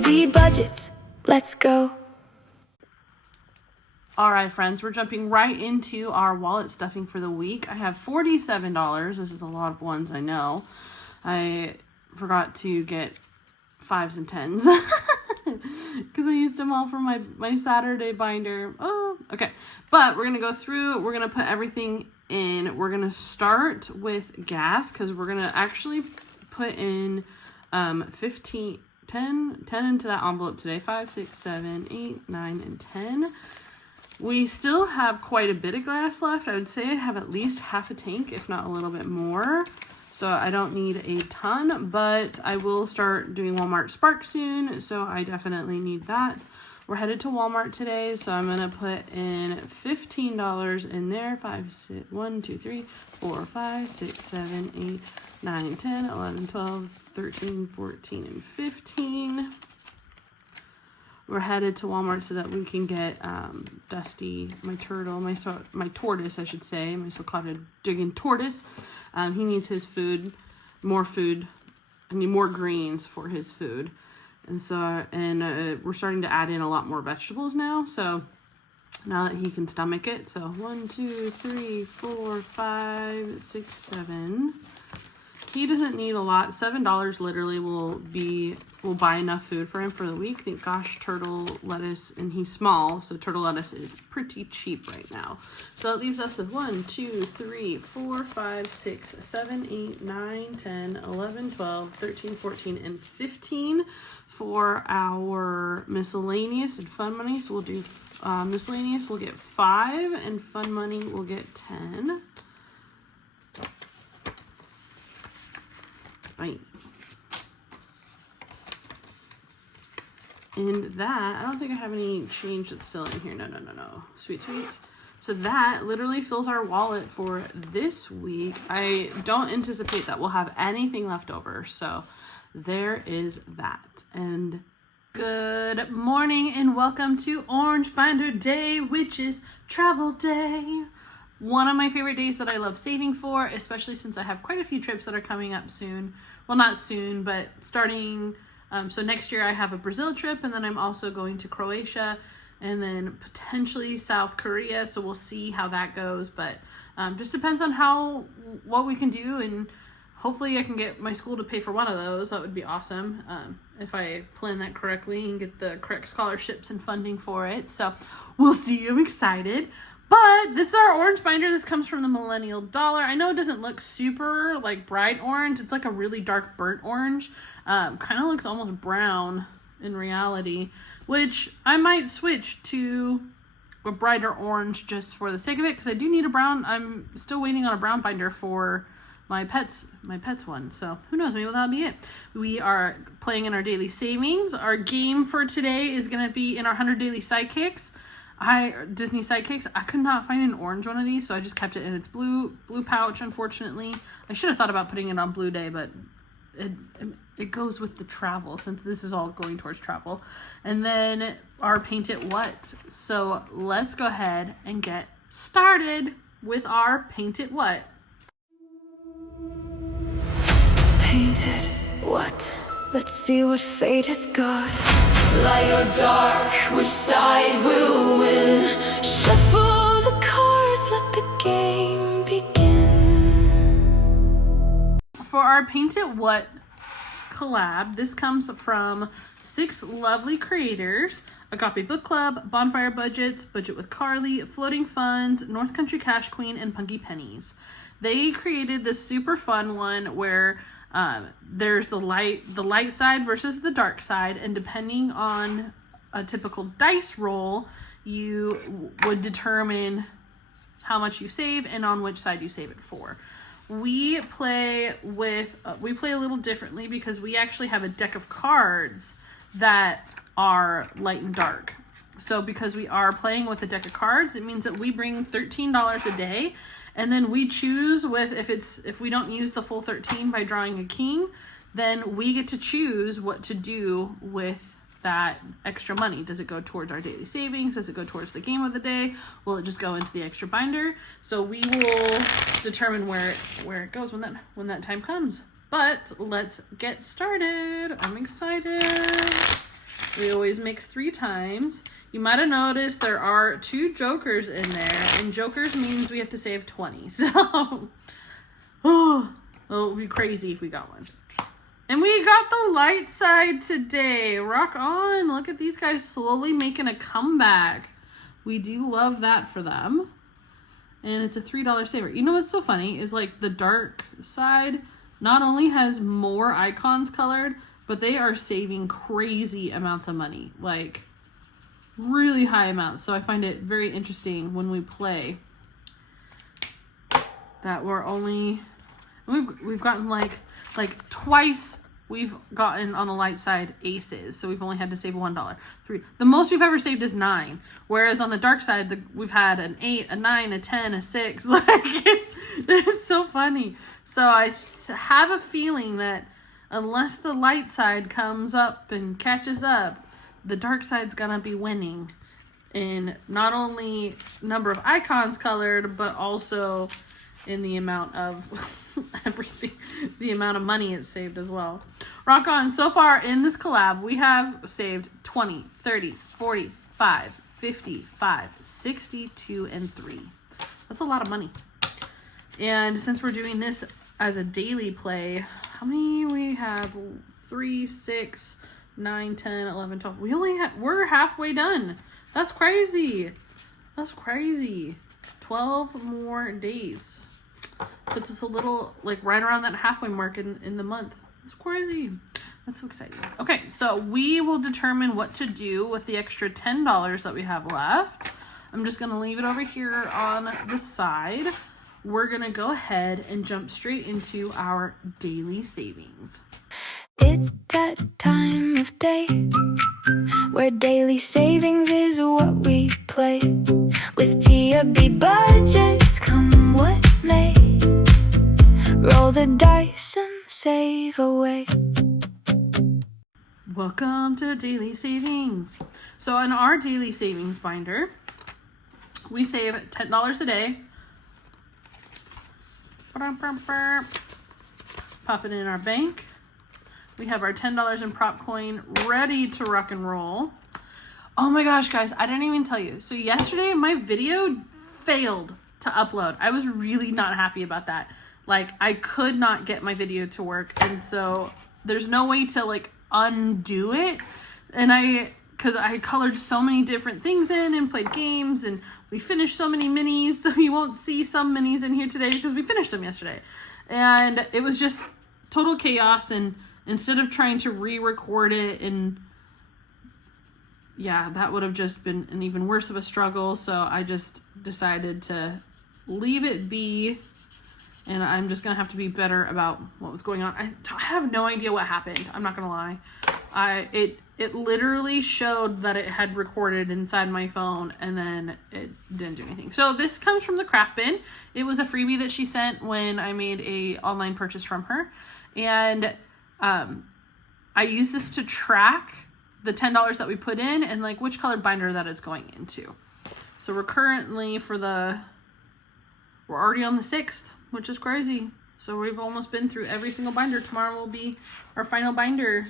daily budgets. Let's go. All right, friends, we're jumping right into our wallet stuffing for the week. I have $47. This is a lot of ones, I know. I forgot to get 5s and 10s because I used them all for my Saturday binder. Oh, okay. But we're going to go through, we're going to put everything in. We're going to start with gas because we're going to actually put in 10 into that envelope today. 5, 6, 7, 8, 9, and 10. We still have quite a bit of gas left. I would say I have at least half a tank, if not a little bit more. So I don't need a ton, but I will start doing Walmart Spark soon. So I definitely need that. We're headed to Walmart today. So I'm going to put in $15 in there. 5, 6, 1, 2, 3, 4, 5, 6, 7, 8, 9, 10, 11, 12, 13, 14, and 15. We're headed to Walmart so that we can get Dusty, my turtle, my tortoise, I should say, my so-called digging tortoise. He needs his food, more food. I need more greens for his food. And so, we're starting to add in a lot more vegetables now. So now that he can stomach it. So 1, 2, 3, 4, 5, 6, 7. He doesn't need a lot. $7 literally will buy enough food for him for the week. Think, gosh, turtle lettuce, and he's small, so turtle lettuce is pretty cheap right now. So it leaves us with 1, 2, 3, 4, 5, 6, 7, 8, 9, 10, 11, 12, 13, 14, and 15 for our miscellaneous and fun money. So we'll do miscellaneous, we'll get 5, and fun money will get 10. Right. And that, I don't think I have any change that's still in here. No. Sweet. So that literally fills our wallet for this week. I don't anticipate that we'll have anything left over. So there is that. And good morning and welcome to Orange Binder Day, which is travel day. One of my favorite days that I love saving for, especially since I have quite a few trips that are coming up soon. Well, not soon, but starting, so next year I have a Brazil trip, and then I'm also going to Croatia, and then potentially South Korea, so we'll see how that goes, but just depends on what we can do, and hopefully I can get my school to pay for one of those. That would be awesome, if I plan that correctly and get the correct scholarships and funding for it, so we'll see. I'm excited. But this is our orange binder. This comes from the Millennial Dollar. I know it doesn't look super like bright orange. It's like a really dark burnt orange. Kind of looks almost brown in reality, which I might switch to a brighter orange just for the sake of it, because I do need a brown. I'm still waiting on a brown binder for my pets one. So who knows, maybe that'll be it. We are playing in our daily savings. Our game for today is going to be in our 100 daily sidekicks. Disney Sidekicks. I could not find an orange one of these, so I just kept it in its blue pouch, unfortunately. I should have thought about putting it on Blue Day, but it goes with the travel, since this is all going towards travel. And then our Paint It What. So let's go ahead and get started with our Paint It What. Paint it what? Let's see what fate has got. Light or dark, which side will win? Shuffle the cards, let the game begin. For our Paint It What collab, this comes from 6 lovely creators: Agape Book Club, Bonfire Budgets, Budget with Carly, Floating Funds, North Country Cash Queen, and Punky Pennies. They created this super fun one where there's the light side versus the dark side, and depending on a typical dice roll, you would determine how much you save and on which side you save it for. We play a little differently because we actually have a deck of cards that are light and dark. So because we are playing with a deck of cards, it means that we bring $13 a day. And then we choose if we don't use the full 13 by drawing a king, then we get to choose what to do with that extra money. Does it go towards our daily savings? Does it go towards the game of the day? Will it just go into the extra binder? So we will determine where it goes when that time comes. But let's get started. I'm excited. We always mix 3 times. You might have noticed there are 2 jokers in there, and jokers means we have to save 20. So, it would be crazy if we got one. And we got the light side today. Rock on. Look at these guys slowly making a comeback. We do love that for them. And it's a $3 saver. You know what's so funny is like the dark side not only has more icons colored, but they are saving crazy amounts of money. Like really high amounts. So I find it very interesting when we play that we've gotten like twice we've gotten on the light side aces, so we've only had to save $1. 3. The most we've ever saved is 9, whereas on the dark side we've had an 8, a 9, a 10, a 6. Like it's so funny. So I have a feeling that unless the light side comes up and catches up, the dark side's gonna be winning in not only number of icons colored, but also in the amount of everything, the amount of money it's saved as well. Rock on. So far in this collab, we have saved 20, 30, 45, 55, 62, and 3. That's a lot of money. And since we're doing this as a daily play, how many we have? 3, 6, 9, 10, 11, 12. We're halfway done. That's crazy. That's crazy. 12 more days. Puts us a little, like, right around that halfway mark in the month. It's crazy. That's so exciting. Okay, so we will determine what to do with the extra $10 that we have left. I'm just going to leave it over here on the side. We're going to go ahead and jump straight into our daily savings. It's that time of day where daily savings is what we play. With TRB budgets, come what may. Roll the dice and save away. Welcome to Daily Savings. So in our daily savings binder, we save $10 a day. Pop it in our bank. We have our $10 in prop coin ready to rock and roll. Oh my gosh, guys, I didn't even tell you. So yesterday, my video failed to upload. I was really not happy about that. Like, I could not get my video to work. And so there's no way to, like, undo it. And because I colored so many different things in and played games, and we finished so many minis. So you won't see some minis in here today because we finished them yesterday. And it was just total chaos. And instead of trying to re-record it, and yeah, that would have just been an even worse of a struggle. So I just decided to leave it be, and I'm just gonna have to be better about what was going on. I have no idea what happened. I'm not gonna lie. It literally showed that it had recorded inside my phone, and then it didn't do anything. So this comes from the craft bin. It was a freebie that she sent when I made a online purchase from her, and I use this to track the $10 that we put in and like which colored binder that it's going into. So we're currently we're already on the 6th, which is crazy. So we've almost been through every single binder. Tomorrow will be our final binder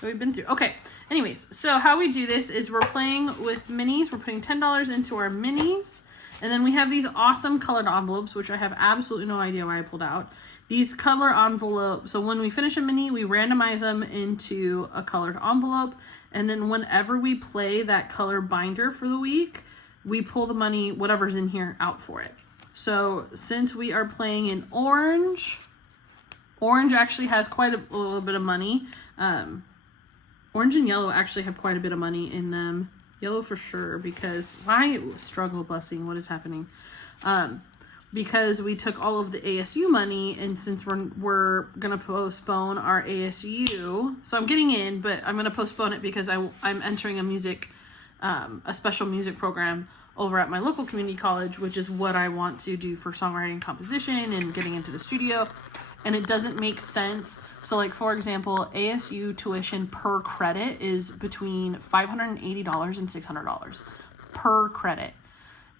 that we've been through. Okay, anyways, so how we do this is we're playing with minis. We're putting $10 into our minis. And then we have these awesome colored envelopes, which I have absolutely no idea why I pulled out. These color envelopes, so when we finish a mini, we randomize them into a colored envelope. And then whenever we play that color binder for the week, we pull the money, whatever's in here, out for it. So since we are playing in orange actually has quite a little bit of money. Orange and yellow actually have quite a bit of money in them. Yellow for sure, because why struggle busing? What is happening? Because we took all of the ASU money, and since we're gonna postpone our ASU, so I'm getting in, but I'm gonna postpone it because I'm entering a special music program over at my local community college, which is what I want to do for songwriting, composition, and getting into the studio. And it doesn't make sense. So like, for example, ASU tuition per credit is between $580 and $600 per credit.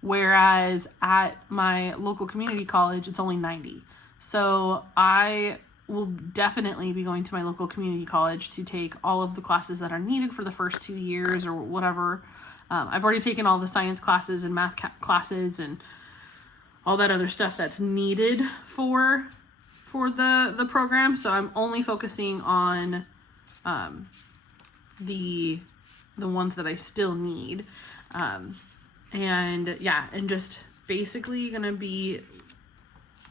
Whereas at my local community college, it's only $90. So I will definitely be going to my local community college to take all of the classes that are needed for the first 2 years or whatever. I've already taken all the science classes and math classes and all that other stuff that's needed for the program. So I'm only focusing on the ones that I still need. And just basically gonna be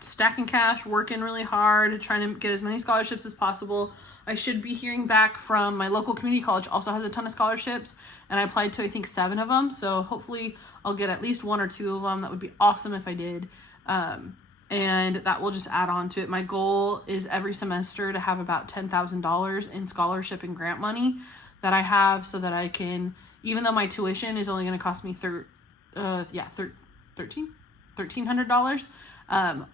stacking cash, working really hard, trying to get as many scholarships as possible. I should be hearing back from my local community college, also has a ton of scholarships, and I applied to, I think, 7 of them. So hopefully I'll get at least 1 or 2 of them. That would be awesome if I did. And that will just add on to it. My goal is every semester to have about $10,000 in scholarship and grant money that I have, so that I can, even though my tuition is only going to cost me $1,300,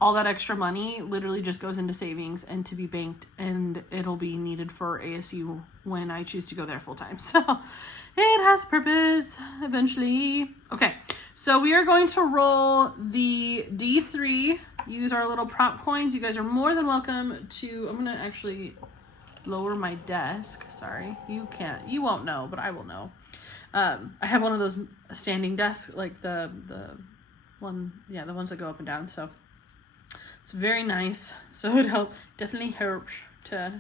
all that extra money literally just goes into savings and to be banked, and it'll be needed for ASU when I choose to go there full time. So it has a purpose eventually. Okay, so we are going to roll the D3, use our little prop coins. You guys are more than welcome to, I'm going to actually lower my desk. Sorry, you won't know, but I will know. I have one of those standing desks, like the ones that go up and down. So it's very nice. So it definitely helps to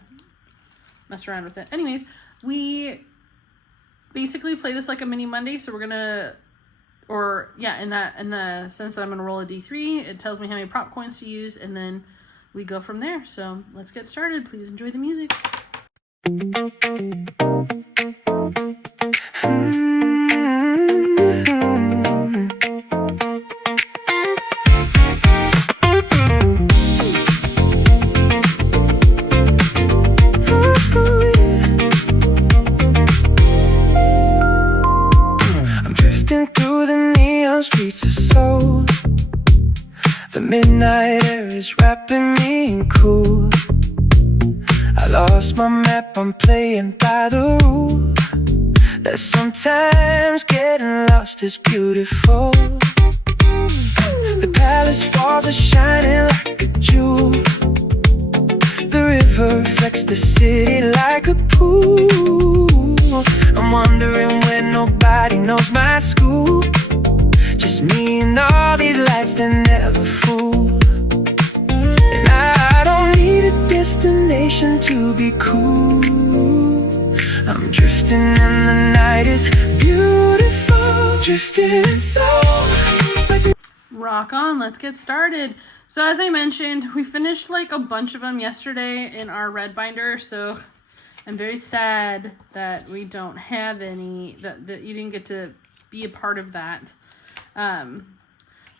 mess around with it. Anyways, we basically play this like a mini Monday. So we're gonna, in the sense that I'm gonna roll a D3. It tells me how many prop coins to use, and then we go from there. So let's get started. Please enjoy the music. Streets of soul, the midnight air is wrapping me in cool. I lost my map, I'm playing by the rule that sometimes getting lost is beautiful. The palace walls are shining like a jewel. The river reflects the city like a pool. I'm wondering when nobody knows my school. Just me and all these lights that never fool. And I don't need a destination to be cool. I'm drifting and the night is beautiful. Drifting so rock on, let's get started. So as I mentioned, we finished like a bunch of them yesterday in our red binder. So I'm very sad that we don't have any, that you didn't get to be a part of that.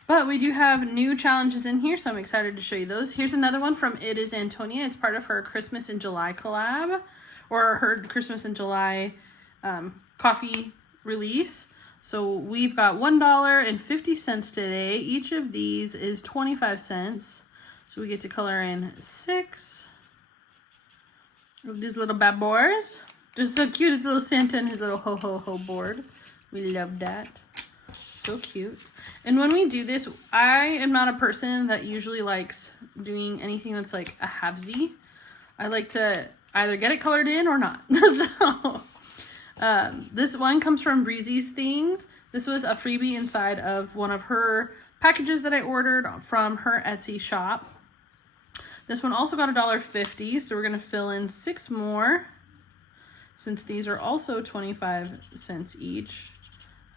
But we do have new challenges in here, so I'm excited to show you those. Here's another one from It Is Antonia. It's part of her Christmas in July collab, or her Christmas in July coffee release. So we've got $1.50 today. Each of these is 25 cents. So we get to color in 6 of these little bad boys. Just so cute. It's a little Santa and his little ho ho ho board. We love that. So cute. And when we do this, I am not a person that usually likes doing anything that's like a halvesy. I like to either get it colored in or not. So this one comes from Breezy's Things. This was a freebie inside of one of her packages that I ordered from her Etsy shop. This one also got $1.50, so we're going to fill in 6 more since these are also 25 cents each.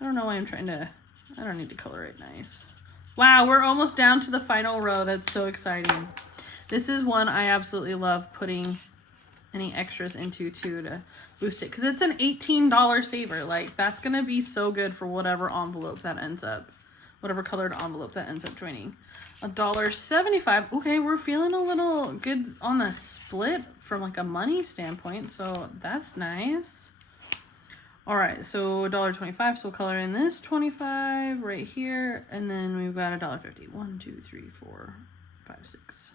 I don't know why I don't need to color it nice. Wow, we're almost down to the final row. That's so exciting. This is one I absolutely love putting any extras into too to boost it, because it's an $18 saver. Like, that's going to be so good for whatever envelope that ends up, whatever colored envelope that ends up joining. $1.75. Okay, we're feeling a little good on the split from like a money standpoint, so that's nice. All right, so $1.25, so we'll color in this 25 right here, and then we've got $1.50. 1, 2, 3, 4, 5, 6.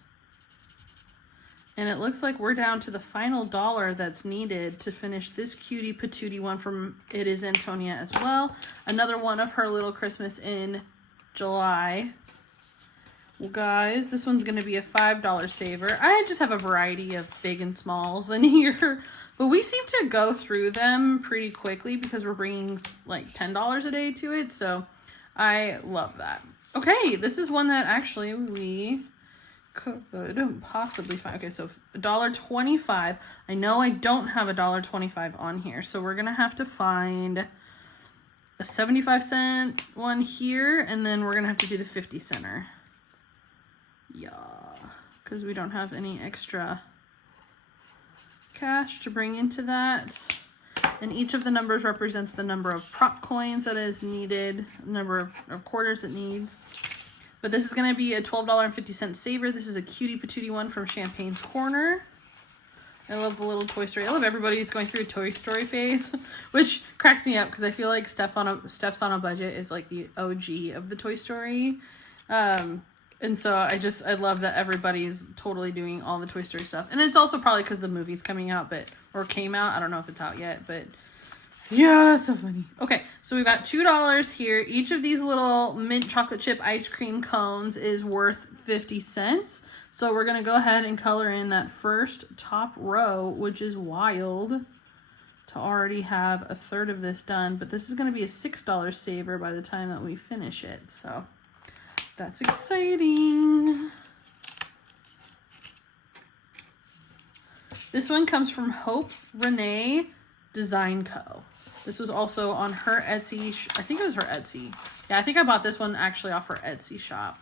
And it looks like we're down to the final $1 that's needed to finish this cutie patootie one from It Is Antonia as well. Another one of her little Christmas in July Well, guys, this one's going to be a $5 saver. I just have a variety of big and smalls in here, but we seem to go through them pretty quickly because we're bringing like $10 a day to it, so I love that. Okay, this is one that actually we could possibly find. Okay, so $1.25. I know I don't have $1.25 on here, so we're going to have to find a 75-cent one here, and then we're going to have to do the 50-center. Yeah, because we don't have any extra cash to bring into that. And each of the numbers represents the number of prop coins that is needed, number of quarters it needs. But this is going to be a $12.50 saver. This is a cutie patootie one from Champagne's Corner. I love the little Toy Story. I love everybody who's going through a Toy Story phase, which cracks me up because I feel like Steph's on a Budget is like the OG of the Toy Story. And so I love that everybody's totally doing all the Toy Story stuff. And it's also probably because the movie's coming out, or came out. I don't know if it's out yet, but yeah, so funny. Okay, so we've got $2 here. Each of these little mint chocolate chip ice cream cones is worth 50 cents. So we're going to go ahead and color in that first top row, which is wild to already have a third of this done. But this is going to be a $6 saver by the time that we finish it. So that's exciting. This one comes from Hope Renee Design Co. This was also on her Etsy. I think it was her Etsy. Yeah, I think I bought this one actually off her Etsy shop.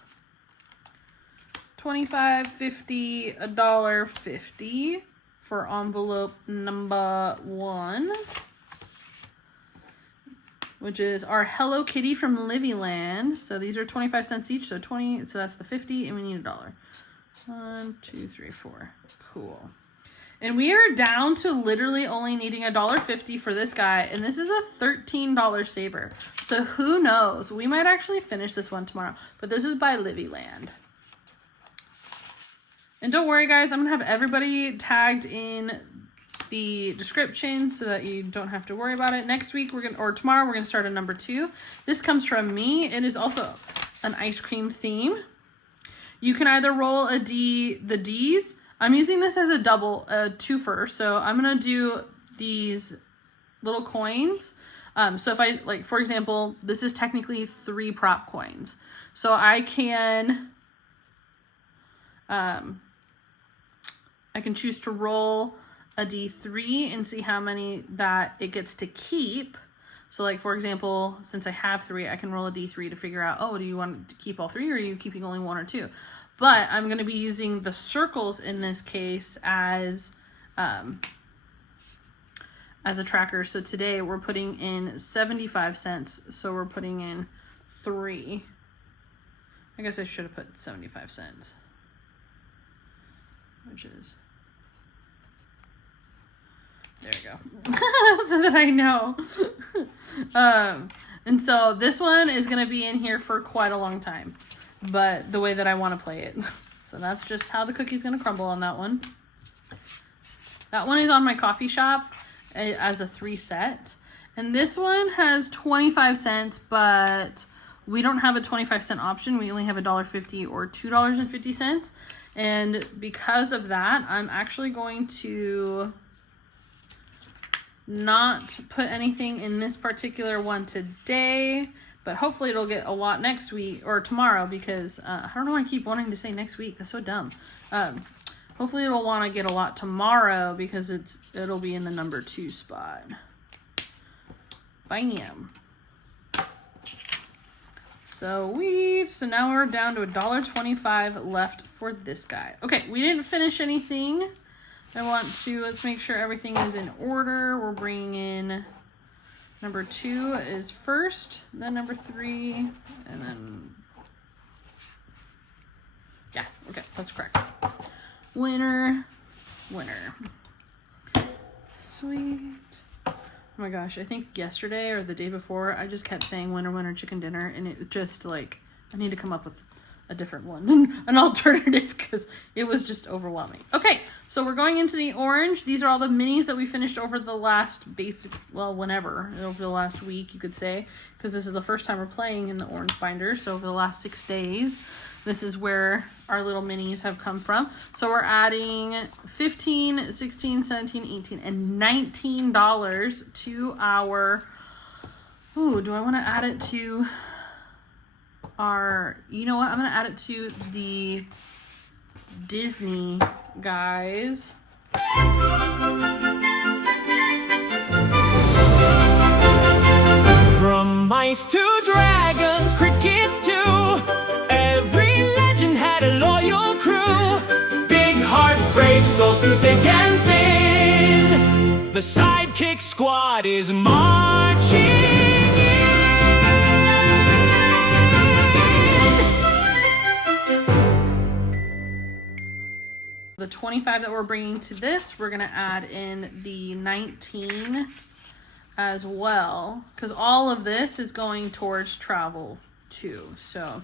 $25, $50, $1.50 for envelope number 1, which is our Hello Kitty from Livyland. So these are 25 cents each, so 20. So that's the 50, and we need $1. 1, 2, 3, 4. Cool. And we are down to literally only needing $1.50 for this guy, and this is a $13 saver. So who knows? We might actually finish this one tomorrow, but this is by Livyland. And don't worry, guys, I'm gonna have everybody tagged in the description so that you don't have to worry about it. Next week tomorrow we're gonna start a number 2. This comes from me. It is also an ice cream theme. You can either roll the D's. I'm using this as a twofer, so I'm gonna do these little coins. So if I, like, for example, this is technically 3 prop coins. So I can choose to roll a D3 and see how many that it gets to keep. So, like, for example, since I have 3, I can roll a D3 to figure out, oh, do you want to keep all 3, or are you keeping only 1 or 2? But I'm going to be using the circles in this case as a tracker. So today we're putting in 75 cents. So we're putting in 3. I guess I should have put 75 cents. Which is... There we go. So that I know. And so this one is going to be in here for quite a long time. But the way that I want to play it. So that's just how the cookie's going to crumble on that one. That one is on my coffee shop as a 3 set. And this one has 25 cents, but we don't have a 25-cent option. We only have $1.50 or $2.50. And because of that, I'm actually going to not put anything in this particular one today, but hopefully it'll get a lot next week or tomorrow, because I don't know why I keep wanting to say next week. That's so dumb. Hopefully it'll want to get a lot tomorrow because it'll be in the number 2 spot. Bam. So now we're down to $1.25 left for this guy. Okay, we didn't finish anything. Let's make sure everything is in order. We're bringing in number 2 is first, then number 3, and then, yeah, okay, that's correct. Winner. Sweet. Oh my gosh, I think yesterday or the day before, I just kept saying winner, chicken dinner, and it just, like, I need to come up with a different one, an alternative, because it was just overwhelming. Okay, so we're going into the orange. These are all the minis that we finished over the last over the last week, you could say, because this is the first time we're playing in the orange binder, so over the last 6 days. This is where our little minis have come from. So we're adding $15, $16, $17, $18, and $19 to our... Ooh, do I want to add it to our... You know what? I'm going to add it to the Disney guys. From mice to dragons, crickets too. Every legend had a loyal crew. Big hearts, brave souls through thick and thin. The Sidekick squad is marching in. The 25 that we're bringing to this, we're going to add in the 19 as well, because all of this is going towards travel too. So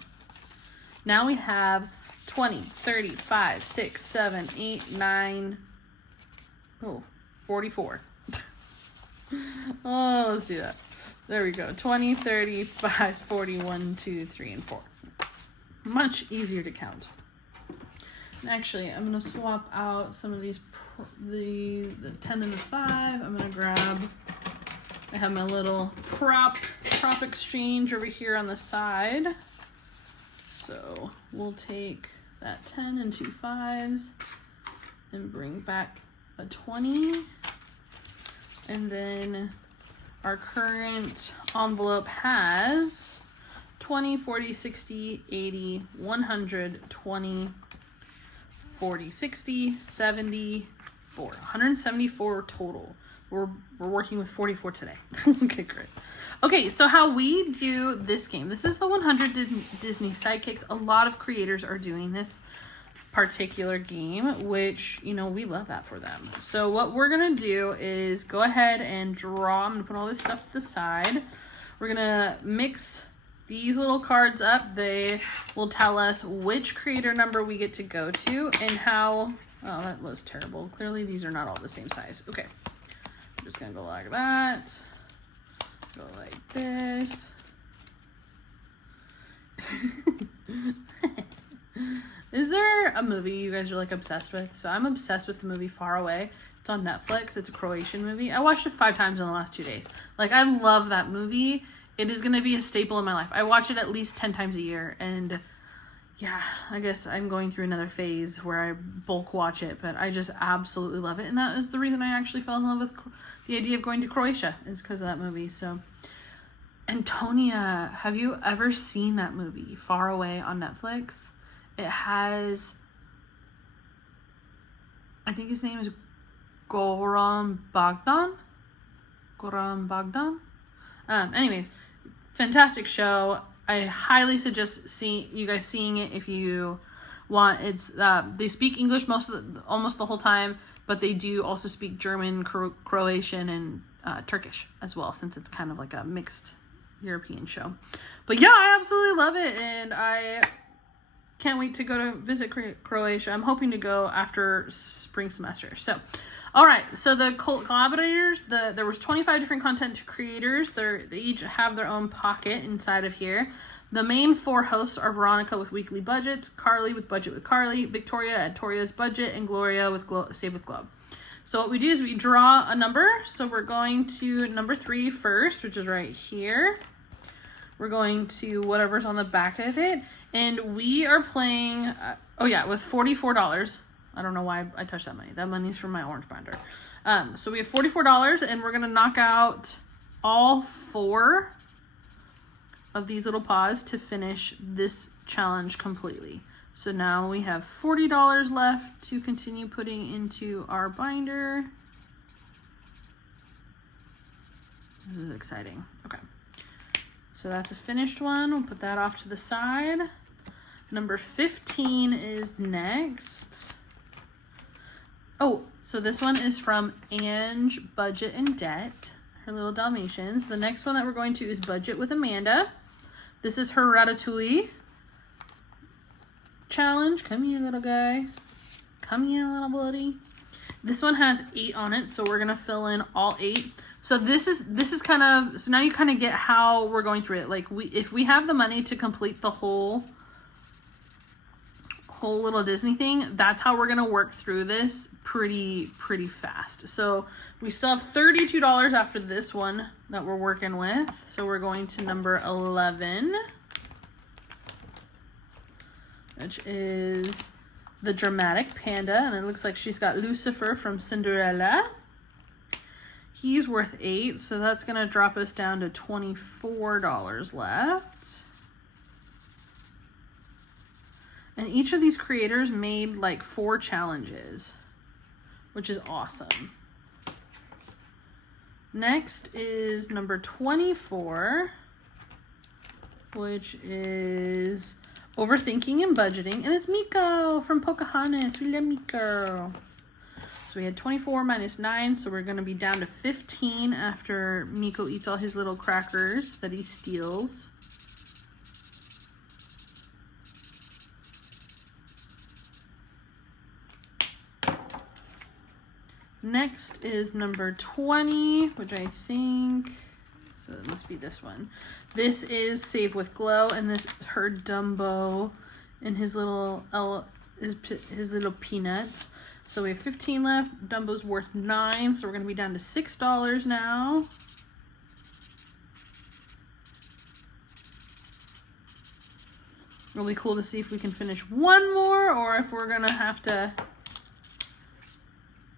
now we have 20, 30, 5, 6, 7, 8, 9, 44. Oh, let's do that. There we go. 20, 30, 5, 40, 1, 2, 3, and 4. Much easier to count. Actually, I'm going to swap out some of these, the 10 and the 5. I'm going to grab... I have my little prop exchange over here on the side. So we'll take that 10 and 2 5s and bring back a 20. And then our current envelope has 20, 40, 60, 80, 100, 20, 40, 60, 74. 174 total. We're working with 44 today. Okay, great. Okay, so how we do this game. This is the 100 Disney Sidekicks. A lot of creators are doing this particular game, which, you know, we love that for them. So what we're going to do is go ahead and draw. I'm going to put all this stuff to the side. We're going to mix these little cards up. They will tell us which creator number we get to go to and how... Oh, that was terrible. Clearly, these are not all the same size. Okay. I'm just gonna go like that, go like this. Is there a movie you guys are like obsessed with? So I'm obsessed with the movie Far Away. It's on Netflix. It's a Croatian movie. I watched it 5 times in the last 2 days. Like, I love that movie. It is gonna be a staple in my life. I watch it at least 10 times a year, and yeah, I guess I'm going through another phase where I bulk watch it, but I just absolutely love it. And that is the reason I actually fell in love with the idea of going to Croatia, is because of that movie. So, Antonia, have you ever seen that movie, Far Away, on Netflix? It has, I think his name is Goran Bogdan? Anyways, fantastic show. I highly suggest you guys seeing it if you want. It's they speak English almost the whole time, but they do also speak German, Croatian, and Turkish as well, since it's kind of like a mixed European show. But yeah, I absolutely love it, and I can't wait to go to visit Croatia. I'm hoping to go after spring semester. So, all right. So the collaborators, there was 25 different content creators. They each have their own pocket inside of here. The main 4 hosts are Veronica with Weekly Budget, Carly with Budget with Carly, Victoria at Toria's Budget, and Gloria with Save with Globe. So what we do is we draw a number. So we're going to number 3 first, which is right here. We're going to whatever's on the back of it. And we are playing, with $44. I don't know why I touched that money. That money's from my orange binder. So we have $44, and we're going to knock out all 4 of these little paws to finish this challenge completely. So now we have $40 left to continue putting into our binder. This is exciting. Okay. So that's a finished one. We'll put that off to the side. Number 15 is next. Oh, so this one is from Ange, Budget and Debt, her little Dalmatians. The next one that we're going to is Budget with Amanda. This is her Ratatouille challenge. Come here, little guy. Come here, little buddy. This one has 8 on it, so we're gonna fill in all 8. So this is kind of, so now you kind of get how we're going through it. Like, if we have the money to complete the whole whole little Disney thing, that's how we're going to work through this pretty fast. So we still have $32 after this one that we're working with. So we're going to number 11, which is the Dramatic Panda. And it looks like she's got Lucifer from Cinderella. He's worth $8, so that's going to drop us down to $24 left. And each of these creators made like 4 challenges, which is awesome. Next is number 24, which is Overthinking and Budgeting. And it's Miko from Pocahontas. We love Miko. So we had 24 minus 9, so we're going to be down to 15 after Miko eats all his little crackers that he steals. Next is number 20, which I think, so it must be this one. This is Save with Glow, and this is her Dumbo and his little peanuts. So we have 15 left. Dumbo's worth 9, so we're going to be down to $6 now. Really cool to see if we can finish one more, or if we're going to have to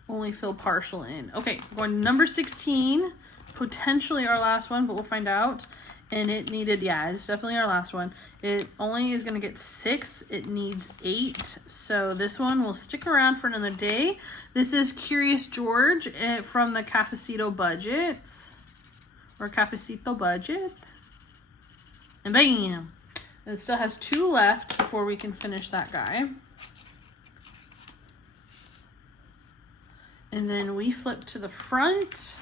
only fill partial in. Okay, we're going to number 16. Potentially our last one, but we'll find out. And it needed, yeah, it's definitely our last one. It only is going to get 6. It needs 8. So this one will stick around for another day. This is Curious George from the Cafecito budget. Or Cafecito budget. And bam! It still has 2 left before we can finish that guy. And then we flip to the front.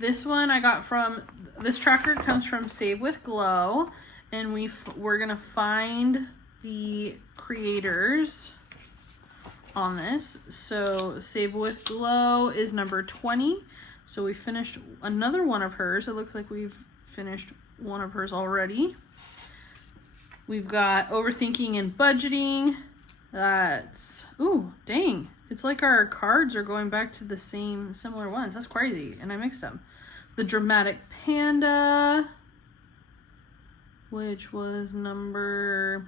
This one I got from, this tracker comes from Save with Glow, and we're gonna find the creators on this. So Save with Glow is number 20. So we finished another one of hers. It looks like we've finished one of hers already. We've got Overthinking and Budgeting. That's, ooh, dang. It's like our cards are going back to the similar ones. That's crazy. And I mixed them. The Dramatic Panda, which was number...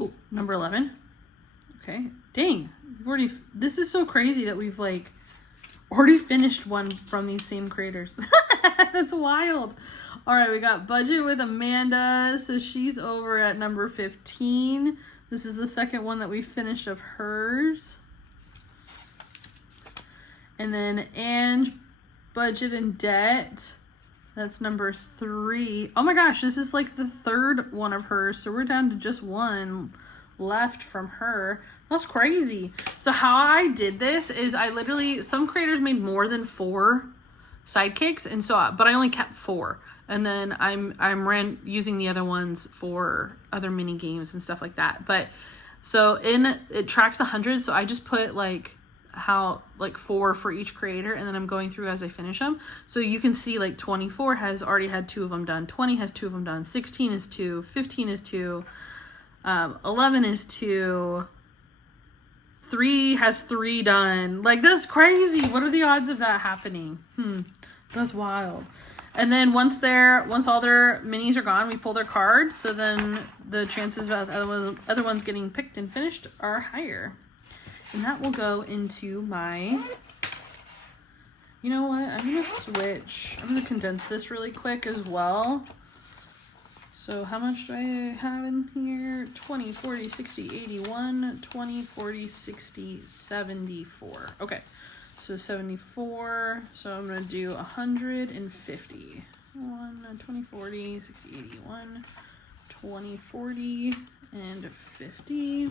Ooh, number 11. Okay. Dang. This is so crazy that we've like already finished one from these same creators. That's wild. All right, we got Budget with Amanda. So she's over at number 15. This is the second one that we finished of hers. And then Ange, Budget and Debt. That's number 3. Oh my gosh, this is like the third one of hers. So we're down to just one left from her. That's crazy. So how I did this is I literally, some creators made more than 4 sidekicks, and so but I only kept 4. And then I'm using the other ones for other mini games and stuff like that. But so it tracks 100, so I just put like 4 for each creator, and then I'm going through as I finish them. So you can see like 24 has already had 2 of them done, 20 has 2 of them done, 16 is 2, 15 is 2, 11 is 2, 3 has 3 done. Like, that's crazy. What are the odds of that happening? That's wild. And then once all their minis are gone, we pull their cards. So then the chances of other ones getting picked and finished are higher. And that will go into my, you know what? I'm going to switch. I'm going to condense this really quick as well. So how much do I have in here? 20, 40, 60, 81, 20, 40, 60, 74. Okay. So 74, so I'm going to do 150. 20, 40, 60, 81, 20, 40, and 50.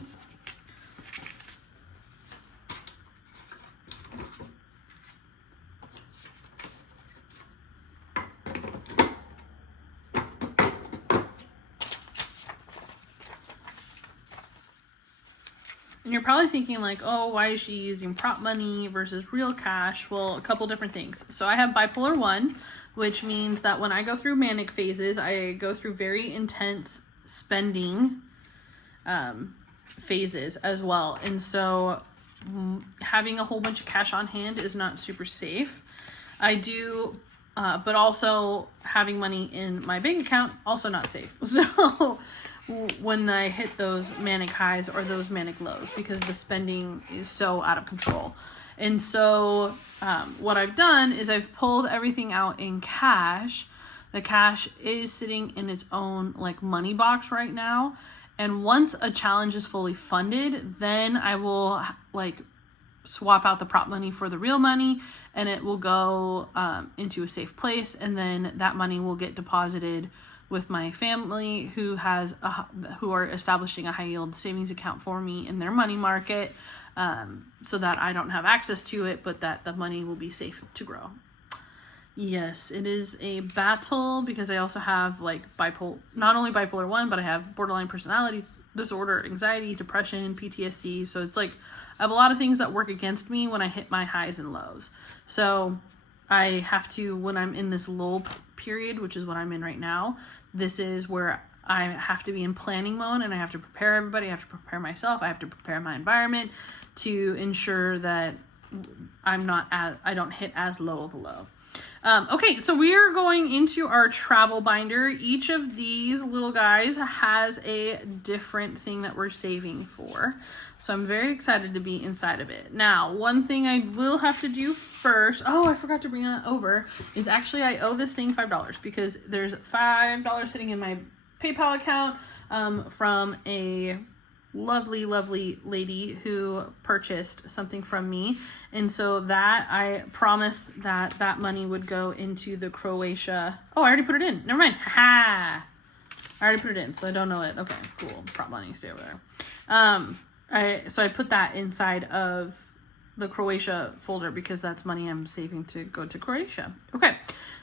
And you're probably thinking like, oh, why is she using prop money versus real cash? Well, a couple different things. So I have bipolar 1. which means that when I go through manic phases, I go through very intense spending phases as well. And so having a whole bunch of cash on hand is not super safe. I do, but also having money in my bank account, also not safe. So when I hit those manic highs or those manic lows, because the spending is so out of control. And so what I've done is I've pulled everything out in cash. The cash is sitting in its own like money box right now. And once a challenge is fully funded, then I will like swap out the prop money for the real money, and it will go into a safe place. And then that money will get deposited with my family who are establishing a high yield savings account for me in their money market, so that I don't have access to it, but that the money will be safe to grow. Yes, it is a battle because I also have like not only bipolar 1, but I have borderline personality disorder, anxiety, depression, PTSD. So it's like I have a lot of things that work against me when I hit my highs and lows. So I have to, when I'm in this lull period, which is what I'm in right now, this is where I have to be in planning mode, and I have to prepare everybody. I have to prepare myself. I have to prepare my environment to ensure that I don't hit as low of a low. Okay, so we are going into our travel binder. Each of these little guys has a different thing that we're saving for. So I'm very excited to be inside of it. Now, one thing I will have to do first, I forgot to bring that over, is actually I owe this thing $5 because there's $5 sitting in my PayPal account from a lovely, lovely lady who purchased something from me. And so that I promised that money would go into the Croatia. Oh, I already put it in. Never mind. Ha! I already put it in, so I don't know it. Okay, cool. Prop money, stay over there. So I put that inside of the Croatia folder because that's money I'm saving to go to Croatia. Okay,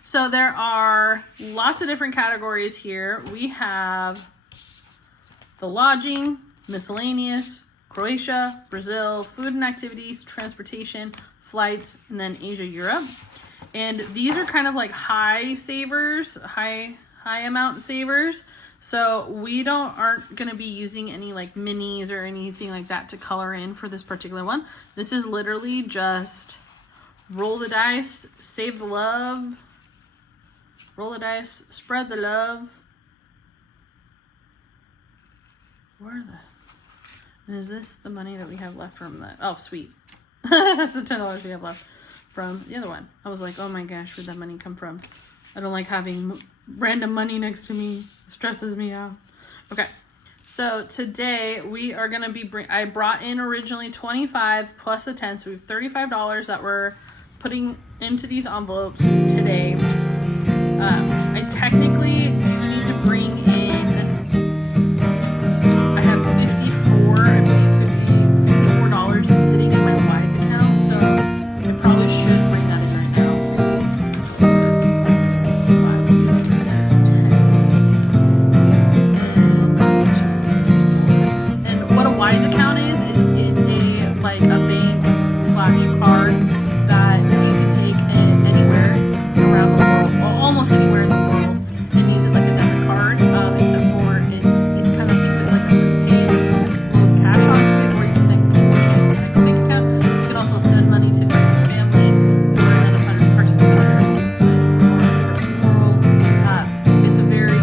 so there are lots of different categories here. We have the lodging, miscellaneous, Croatia, Brazil, food and activities, transportation, flights, and then Asia, Europe. And these are kind of like high savers, high amount savers. So we aren't going to be using any like minis or anything like that to color in for this particular one. This is literally just roll the dice, save the love, roll the dice, spread the love. And is this the money that we have left from that? Oh, sweet. That's the $10 we have left from the other one. I was like, oh my gosh, where'd that money come from? I don't like having random money next to me. It stresses me out. Okay, so today we are going to be... I brought in originally 25 plus the 10, so we have $35 that we're putting into these envelopes today. I technically need to bring in... I have $54 sitting in my Wise account, so I probably should bring that in right now. And what a Wise account is it's a like a bank / card that you can take anywhere around the world, well, almost anywhere in the world, and use it like a debit card, except for it's kind of think of it like a prepaid, load cash onto it, or you can like connect a bank account. You can also send money to friends and family who are in other parts of the country or world. It's a very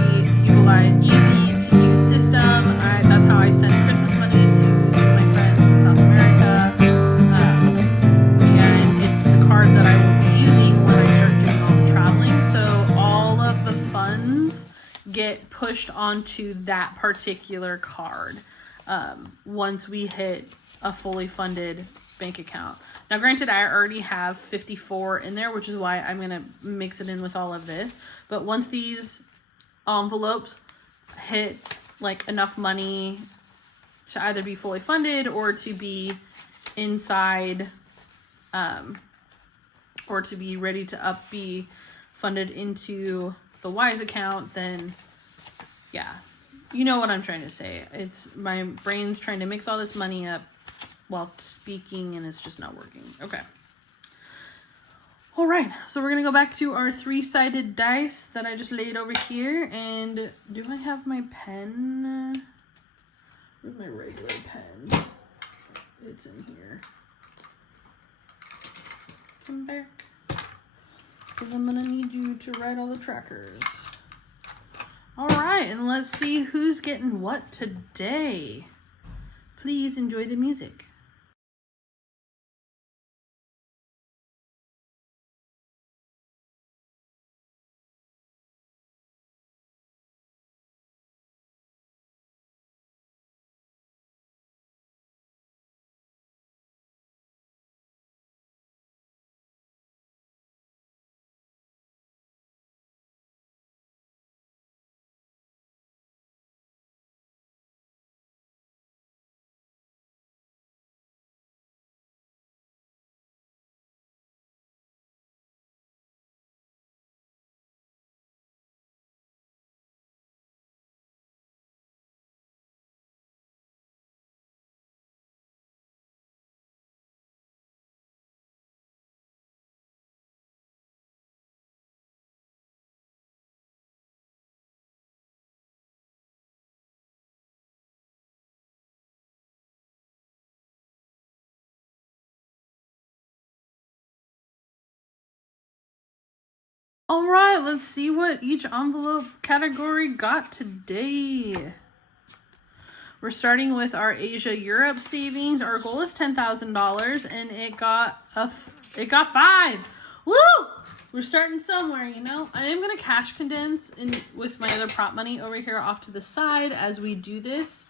easy to use system. That's how I send Christmas money to some of my friends in South America. And it's the card that I will be using when I start doing all the traveling. So all of the funds get pushed onto that particular card once we hit a fully funded bank account. Now, granted, I already have 54 in there, which is why I'm going to mix it in with all of this. But once these envelopes hit like enough money to either be fully funded or to be inside or to be ready to be funded into the Wise account, then yeah, you know what I'm trying to say. It's my brain's trying to mix all this money up while speaking and it's just not working. Okay. All right, so we're gonna go back to our 3-sided dice that I just laid over here. And do I have my pen? Where's my regular pen? It's in here. Come back, because I'm gonna need you to write all the trackers. All right, and let's see who's getting what today. Please enjoy the music. All right, let's see what each envelope category got today. We're starting with our Asia Europe savings. Our goal is $10,000 and it got 5. Woo! We're starting somewhere, you know. I am going to cash condense with my other prop money over here off to the side as we do this.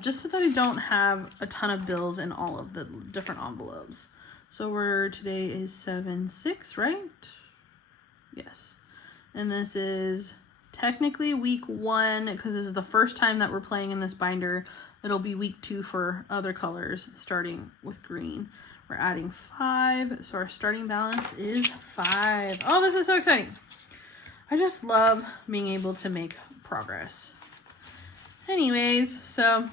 Just so that I don't have a ton of bills in all of the different envelopes. So today is 7/6, right? Yes. And this is technically week 1 because this is the first time that we're playing in this binder. It'll be week 2 for other colors, starting with green. We're adding 5, so our starting balance is 5. Oh, this is so exciting. I just love being able to make progress. Anyways, so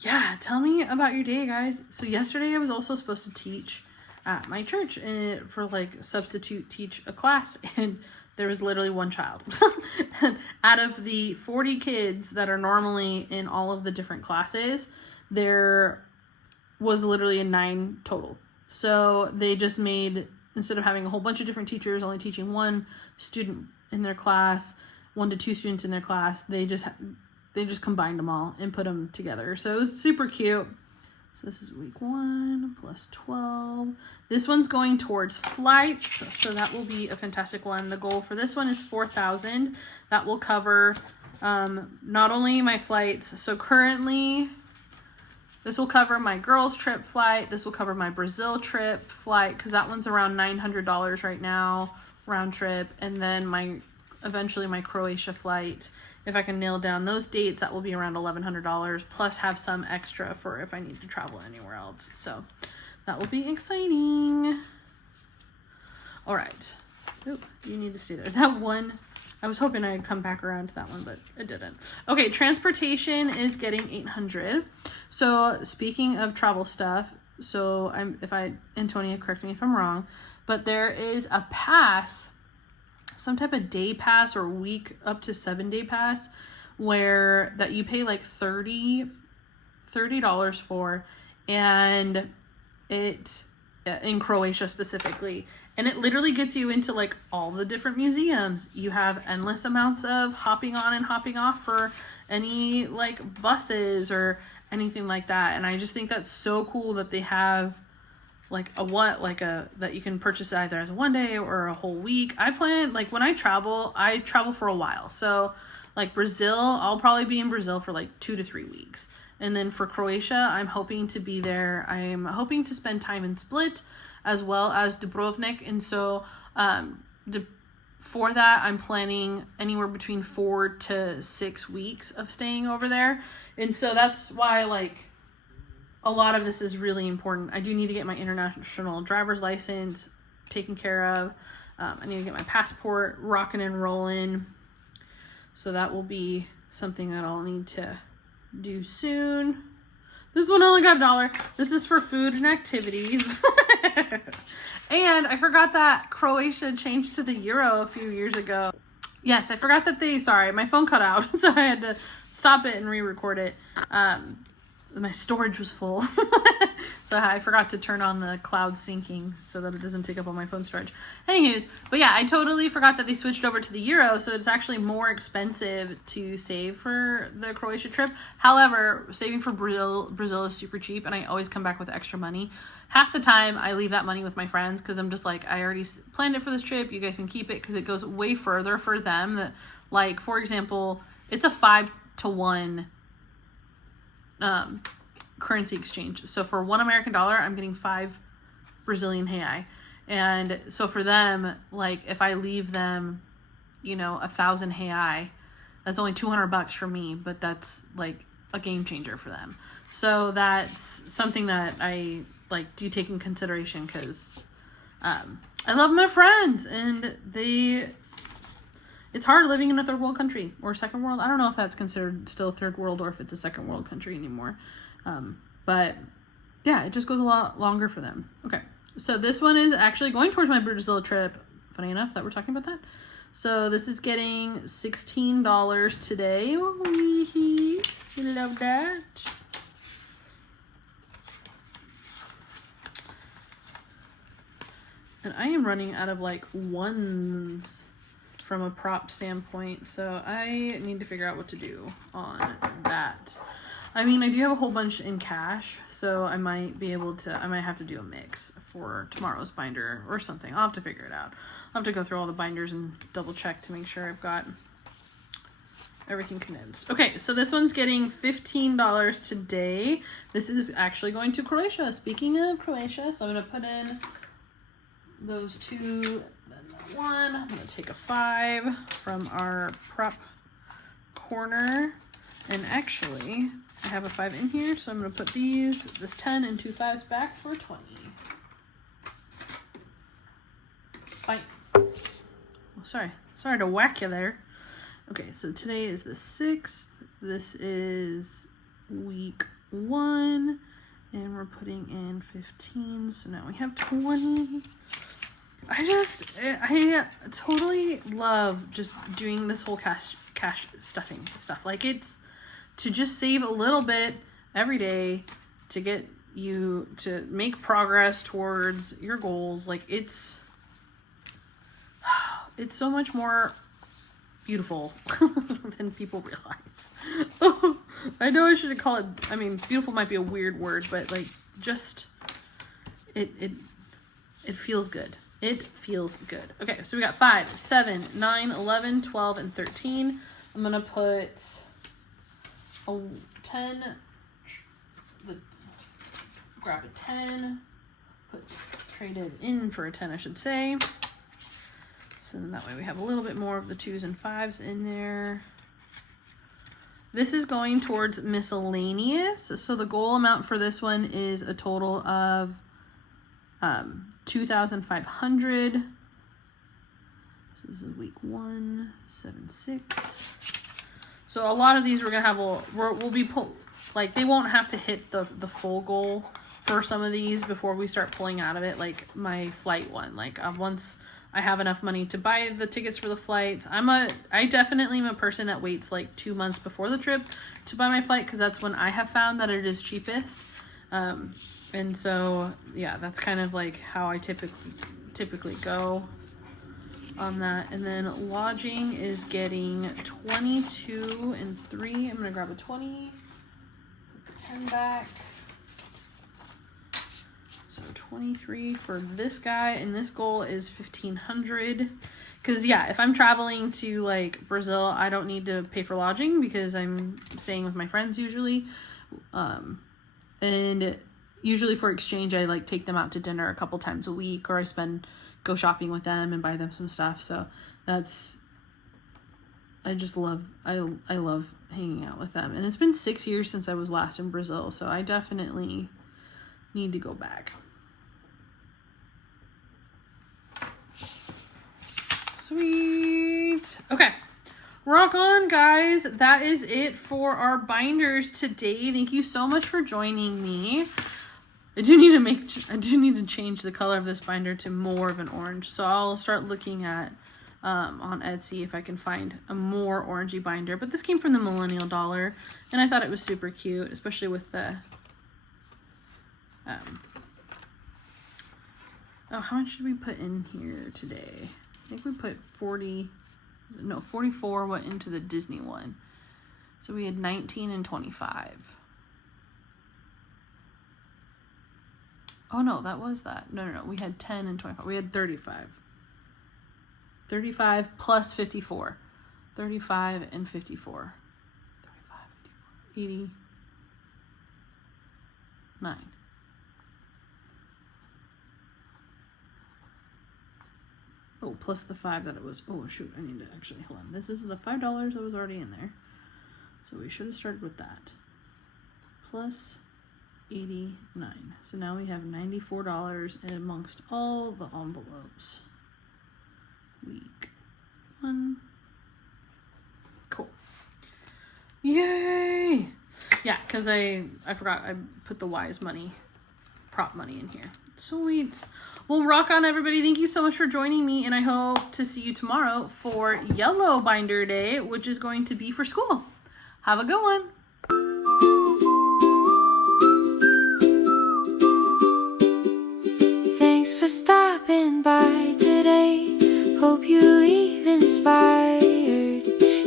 yeah, tell me about your day, guys. So yesterday I was also supposed to teach at my church and for like substitute teach a class, and there was literally one child. Out of the 40 kids that are normally in all of the different classes, there was literally a 9 total. So they just made, instead of having a whole bunch of different teachers only teaching one student in their class, 1 to 2 students in their class, they just combined them all and put them together. So it was super cute. So this is week 1 plus 12. This one's going towards flights, so that will be a fantastic one. The goal for this one is $4,000. That will cover not only my flights. So currently, this will cover my girls' trip flight. This will cover my Brazil trip flight because that one's around $900 right now, round trip. And then eventually my Croatia flight. If I can nail down those dates, that will be around $1,100, plus have some extra for if I need to travel anywhere else. So that will be exciting. All right. Ooh, you need to stay there. That one, I was hoping I'd come back around to that one, but it didn't. Okay, transportation is getting $800. So speaking of travel stuff, so Antonia, correct me if I'm wrong, but there is a pass, some type of day pass or week up to 7-day pass that you pay like $30 for, and it in Croatia specifically, and it literally gets you into like all the different museums. You have endless amounts of hopping on and hopping off for any like buses or anything like that. And I just think that's so cool that they have that you can purchase either as a 1 day or a whole week. I plan, like when I travel for a while. So like Brazil, I'll probably be in Brazil for like 2 to 3 weeks. And then for Croatia, I'm hoping to be there. I'm hoping to spend time in Split as well as Dubrovnik. And so for that, I'm planning anywhere between 4 to 6 weeks of staying over there. And so that's why a lot of this is really important. I do need to get my international driver's license taken care of. I need to get my passport rocking and rolling. So that will be something that I'll need to do soon. This one only got $1. This is for food and activities. And I forgot that Croatia changed to the euro a few years ago. Yes, I forgot that sorry, my phone cut out, so I had to stop it and re-record it. My storage was full. So I forgot to turn on the cloud syncing so that it doesn't take up all my phone storage. Anyways, but yeah, I totally forgot that they switched over to the euro, so it's actually more expensive to save for the Croatia trip. However, saving for Brazil is super cheap, and I always come back with extra money. Half the time, I leave that money with my friends because I'm just like, I already planned it for this trip. You guys can keep it because it goes way further for them. That, like, for example, it's a 5-to-1 currency exchange. So for $1 American, I'm getting 5 Brazilian reais. And so for them, like, if I leave them, 1,000 reais, that's only $200 for me, but that's like a game changer for them. So that's something that I do take in consideration because I love my friends, and it's hard living in a third world country or second world. I don't know if that's considered still a third world or if it's a second world country anymore. But yeah, it just goes a lot longer for them. Okay. So this one is actually going towards my Brazil trip. Funny enough that we're talking about that. So this is getting $16 today. We love that. And I am running out of ones from a prop standpoint, so I need to figure out what to do on that. I mean, I do have a whole bunch in cash, so I might have to do a mix for tomorrow's binder or something. I'll have to figure it out. I'll have to go through all the binders and double check to make sure I've got everything condensed. Okay, so this one's getting $15 today. This is actually going to Croatia. Speaking of Croatia, so I'm going to put in those 2, then the 1. I'm going to take a 5 from our prop corner. And actually, I have a 5 in here, so I'm going to put this 10 and 2 5s back for 20. Bye. Oh, sorry to whack you there. Okay, so today is the 6th. This is week 1, and we're putting in 15, so now we have 20. I totally love just doing this whole cash stuffing stuff. Like, it's to just save a little bit every day to get you to make progress towards your goals. Like, it's so much more beautiful than people realize. I know I shouldn't call it, beautiful might be a weird word, but just it feels good. It feels good. Okay, so we got 5, 7, 9, 11, 12, and 13. I'm gonna put a 10, grab a 10, trade it in for a 10, I should say. So then that way we have a little bit more of the 2s and 5s in there. This is going towards miscellaneous. So the goal amount for this one is a total of 2,500. So this is week 1, 7, 6. So a lot of these we're gonna have we'll be they won't have to hit the full goal for some of these before we start pulling out of it. Like my flight one, once I have enough money to buy the tickets for the flights, I definitely am a person that waits 2 months before the trip to buy my flight because that's when I have found that it is cheapest. And so, yeah, that's kind of how I typically go on that. And then lodging is getting 22 and 3. I'm going to grab a 20, put the 10 back. So 23 for this guy, and this goal is 1,500. Because, yeah, if I'm traveling to, Brazil, I don't need to pay for lodging because I'm staying with my friends usually. And usually for exchange, I take them out to dinner a couple times a week, or I go shopping with them and buy them some stuff. So I love hanging out with them. And it's been 6 years since I was last in Brazil, so I definitely need to go back. Sweet. Okay. Rock on, guys. That is it for our binders today. Thank you so much for joining me. I do need to change the color of this binder to more of an orange. So I'll start looking at on Etsy if I can find a more orangey binder. But this came from the Millennial Dollar, and I thought it was super cute, especially with the oh, how much did we put in here today? I think we put 44 went into the Disney one. So we had 19 and 25. Oh no, that was that. No. We had 10 and 25. We had 35. 35 plus 54. 35 and 54. 35, 54, 89. Oh, plus the 5 that it was. Oh, shoot. I need to actually, hold on. This is the $5 that was already in there. So we should have started with that. Plus 89. So now we have $94 amongst all the envelopes. Week 1. Cool. Yay! Yeah, because I forgot I put the Wise money, prop money in here. Sweet. Well, rock on, everybody. Thank you so much for joining me, and I hope to see you tomorrow for Yellow Binder Day, which is going to be for school. Have a good one. Thanks for stopping by today. Hope you leave inspired.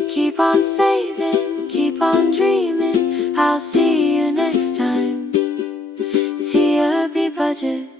Keep on saving, keep on dreaming. I'll see you next time. TRB Budget.